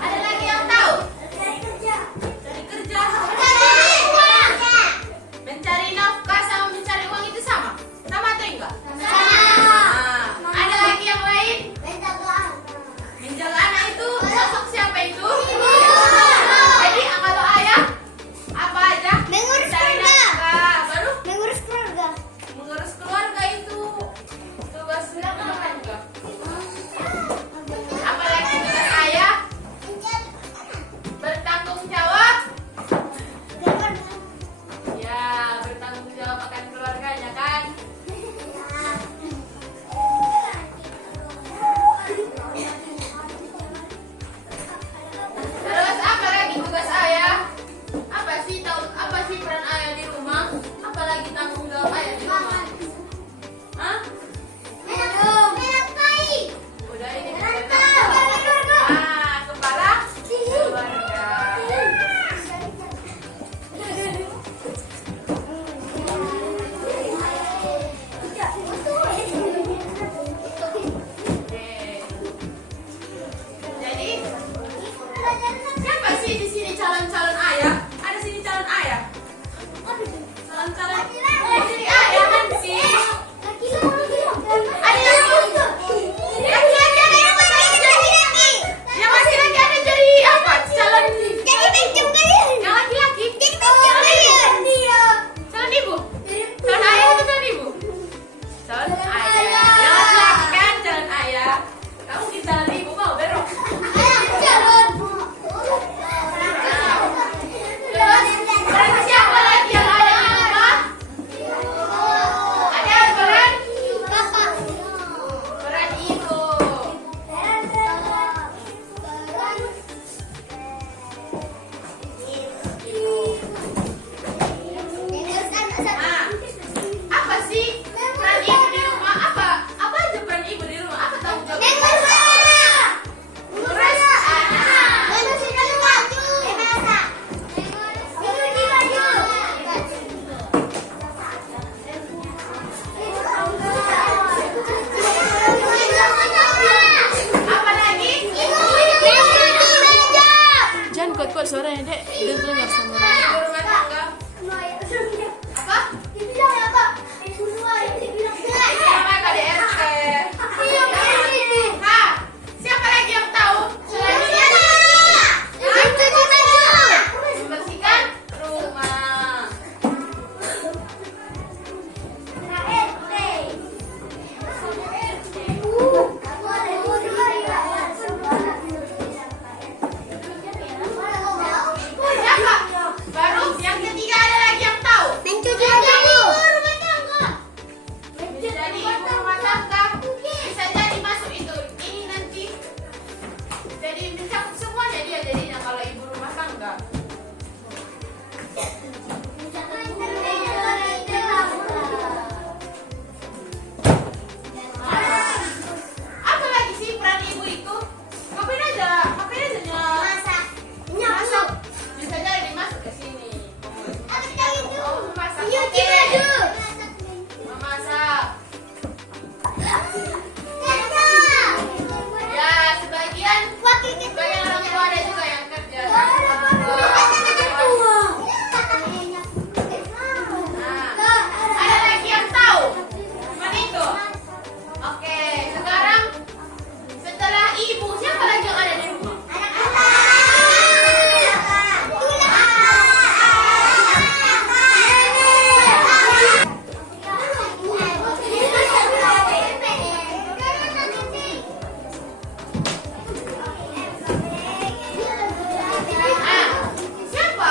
Ada lagi yang tahu? Cari kerja. Mencari nafkah sama mencari uang itu sama? Sama atau enggak? Nah, ada lagi yang lain? Menjaga anak itu sosok siapa itu? Jadi kalau ayah apa aja? Mencari nafkah. Baru mengurus keluarga itu tugas rumah juga. Apalagi tugas ayah bertanggung jawab. Ya, bertanggung jawab akan keluarganya kan. Terus apa lagi tugas ayah? Apa sih peran ayah di rumah? Apalagi tanggung jawab ayah di rumah? Hah? Udah ini kepala keluarga. Jadi siapa sih di sini calon-calon ayah? Ada sini calon ayah? Calon-calon jadi ayah kan sih? Ada yang laki-laki ada yang laki-laki. Yang laki-laki ada jadi apa? Calon yang laki-laki? Calon ibu? Calon ayah atau calon ibu? Calon ayah. Yang laki-laki kan calon ayah. Kamu di calon ibu mau berok? Terus siapa lagi yang ada di rumah? Ada peran ibu. Nah, apa sih peran ibu di rumah? Apa aja peran ibu di rumah? Apa tanggung jawab ibu? Ngurus anak. Apa lagi? Jangan kuat-kuat suaranya, Dek. Dengar sama Ibu rumah tangga. Apa? Sama KDRT. Nah, siapa lagi yang tahu? Selanjutnya membersihkan rumah. Siapa? Baru yang ketiga ada lagi yang tahu? Jadi ibu rumah tangga bisa jadi masuk itu. Ini nanti jadi mencakup semuanya dia jadinya kalau ibu rumah tangga. Apa lagi sih peran ibu itu? Ngapain aja masak. Bisa jadi dimasuk ke sini. Oh, memasak. Oke. Memasak. Ya, sebagian orang tua ada juga yang kerja. Nah, ada lagi yang tahu? Cuman itu. Oke, sekarang setelah ibu siapa lagi yang ada di rumah? Siapa?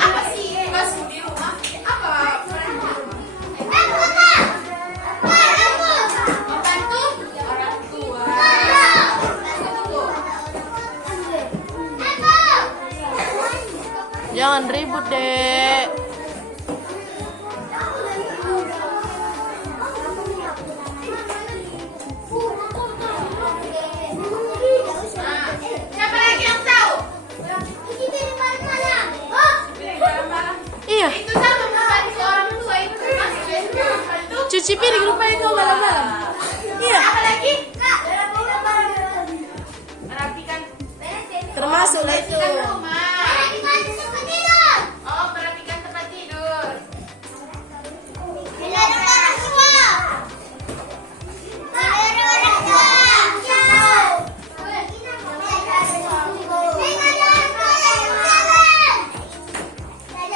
Apa sih tugasmu di rumah? Apa peran di rumah? Membantu orang tua. Jangan ribut, Dek. Nah, siapa lagi yang tahu? Iya, Itu sama membantu orang tua itu termasuk ya. Membantu cuci piring rupanya kau malam-malam. Iya. Apa lagi? Merapikan. Termasuk lah itu. Merapikan rumah. Oh, merapikan tempat tidur.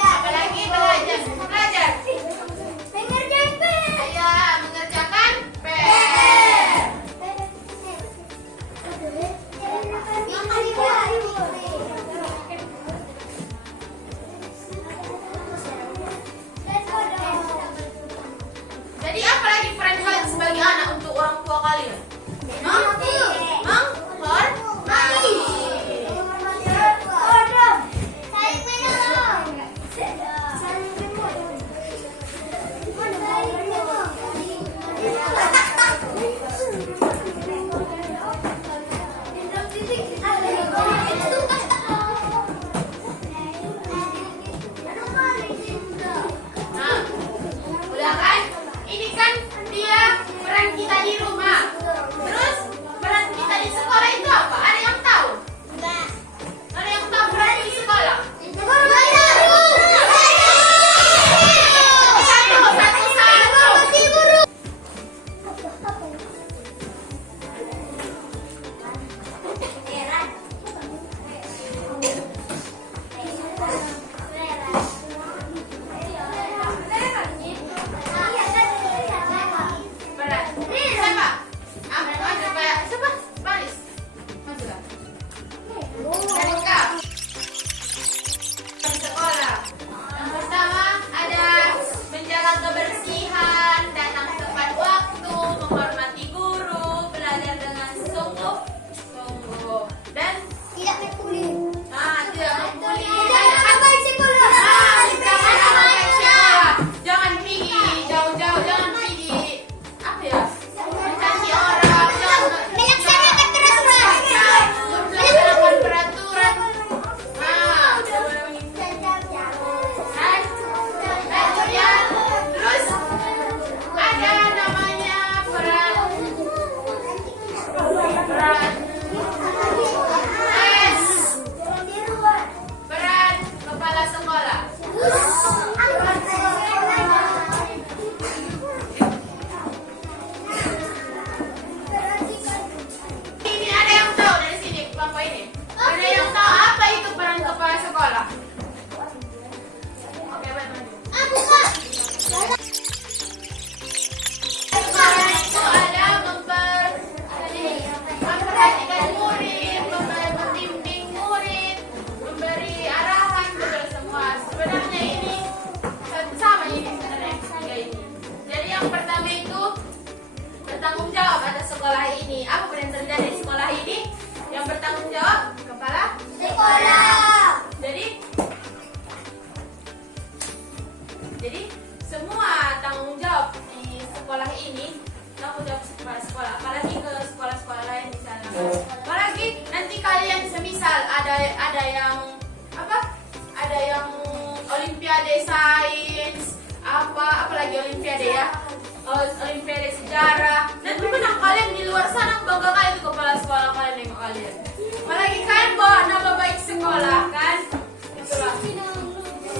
Apalagi belajar. Belajar. Ayo mengerjakan PR. Jadi apa lagi peran kalian sebagai anak untuk orang tua kalian? Menghormati. Nah, udah kan? Ini kan dia peran kita di rumah. Terus peran kita di sekolah itu apa? Ada yang tahu? Ada yang tahu peran di sekolah? Satu. Peran. Siapa? Maju, Pak. Siapa? Baris. Majulah. Mereka di sekolah. Yang pertama ada menjaga kebersihan, datang tepat waktu, menghormati guru, belajar dengan sungguh-sungguh, dan tidak membuli. Jangan pergi jauh-jauh, jangan pergi apa ya? Mencaci orang, jangan melaksanakan peraturan. Terus ada namanya peran peran kepala sekolah. Ini ada yang tahu dari sini kelompok ini? Ada yang tahu apa itu peran kepala sekolah? Oke, baik, maju. Peran itu ada memperhatikan murid, membimbing murid, memberi arahan kepada semua. Sebenarnya ini sama ini sebenarnya yang ketiga ini. Jadi yang pertama itu bertanggung jawab atas sekolah ini. Apa yang terjadi di sekolah ini? Yang bertanggung jawab kepala sekolah. Jadi semua tanggung jawab di sekolah ini tanggung jawab kepala sekolah. Apalagi ke sekolah-sekolah lain di sana. Apalagi nanti kalian semisal ada yang apa? Ada yang olimpiade sains, apalagi olimpiade ya. Olimpiade sejarah. Dan menang kalian di luar sana, bangga kali itu kepala sekolah kalian nengok kalian. Apalagi kan bawa nama baik sekolah kan?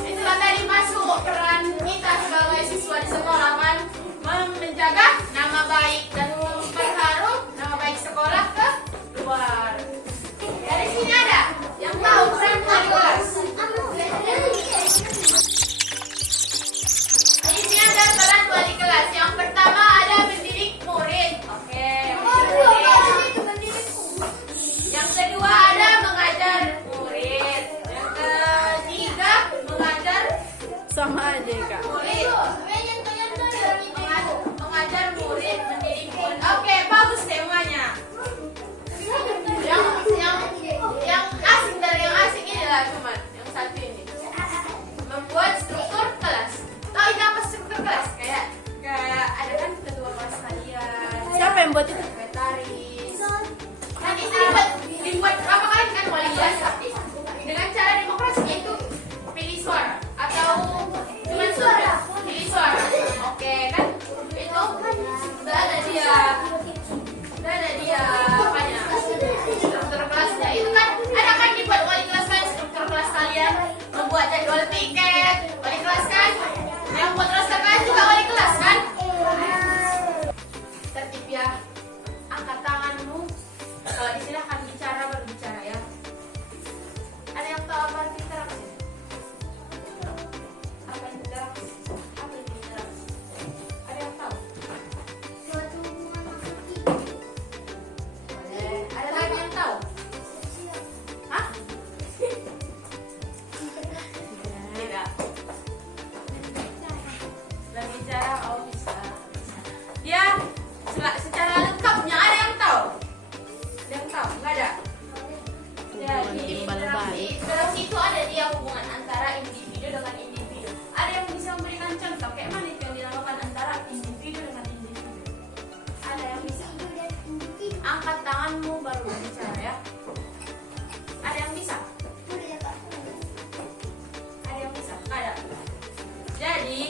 Itulah tadi masuk peran kita sebagai siswa di sekolah kan, menjaga nama baik dan memperharum nama baik sekolah ke luar. Dari sini ada yang tahu peran wali kelas. Di sini ada peran wali kelas. Yang pertama ada mendidik murid. Oke, mendidik murid. Yang kedua ada mengajar murid. Yang ketiga mengajar Sama aja kak. murid. Mengajar murid, mendidik murid. baru berbicara ya. Ada yang bisa? Ada yang bisa? Ada. Jadi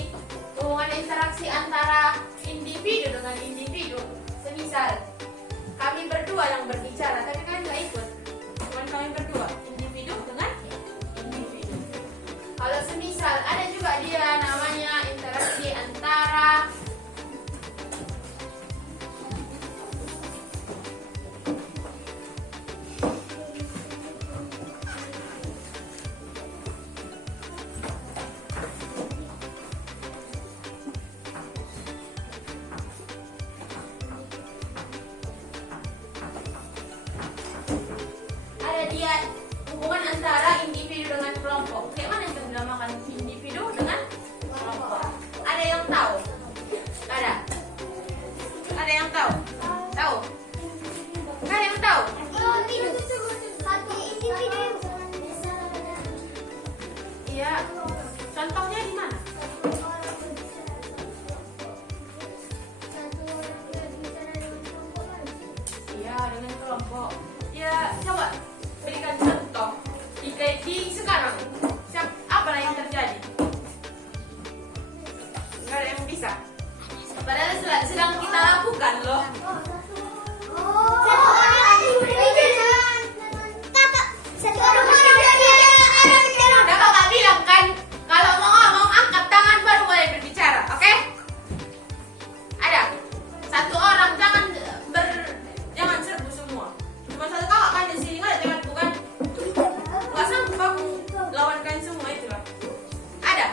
hubungan interaksi antara individu dengan individu, semisal kami berdua yang berbicara, tapi kalian nggak ikut, cuman kami berdua, individu dengan individu. Kalau semisal ada juga dia namanya interaksi antara hubungan antara individu dengan kelompok. Kayak mana yang dinamakan individu dengan kelompok? Ada yang tahu? Ada? Ada yang tahu? Tahu? Ada yang tahu? Iya. Contohnya di mana? Iya, dengan kelompok. Ya, coba berikan contoh di sekarang. Apa yang terjadi? Nggak ada yang bisa. Padahal sedang kita lakukan loh. Udah kakak bilang kan, kalau mau ngomong angkat tangan baru boleh berbicara, oke? Ada satu orang, jangan serbu semua. Cuma satu kakak kan di sini, nggak ada teman bukan? Nggak sanggup aku lawan kalian semua itu lah. Ada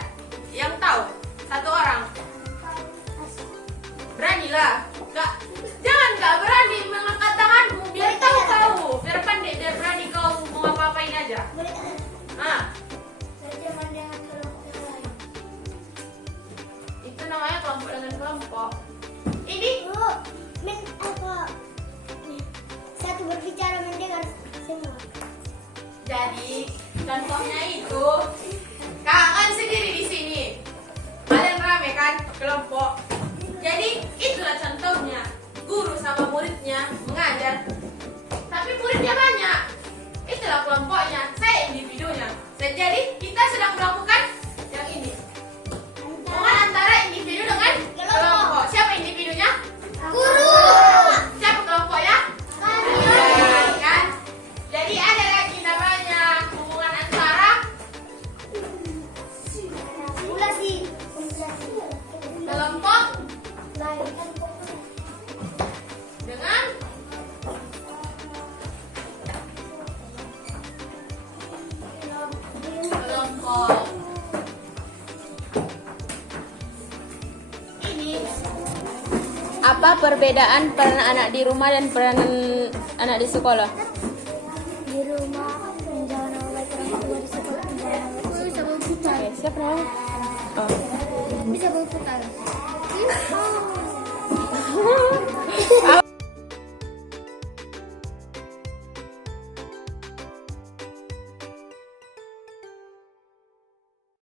yang tahu? Satu orang. Beranilah. Jangan nggak berani mengangkat tanganmu. Biar tahu kau. Biar pandai, biar berani kau mau apa-apain aja. Itu namanya kelompok dengan kelompok. Ini satu berbicara mendengar semua. jadi contohnya itu kakak kan sendiri di sini. Kalian rame kan kelompok. Jadi itulah contohnya. Guru sama muridnya mengajar. Tapi muridnya banyak. Itulah kelompoknya. Saya individunya. Jadi kita sedang melakukan yang ini. Hubungan antara individu dengan kelompok. Siapa individunya? Guru. Siapa kelompoknya? Ya, kan? Jadi ada lagi namanya hubungan antara kelompok dengan kelompok. Ini Apa perbedaan peran anak di rumah dan peran anak di sekolah? Di rumah menjaga nama baik orang tua, di sekolah menjaga nama baik. Bisa berputar. Oke, siapa namanya? Oh. Bisa berputar. Apa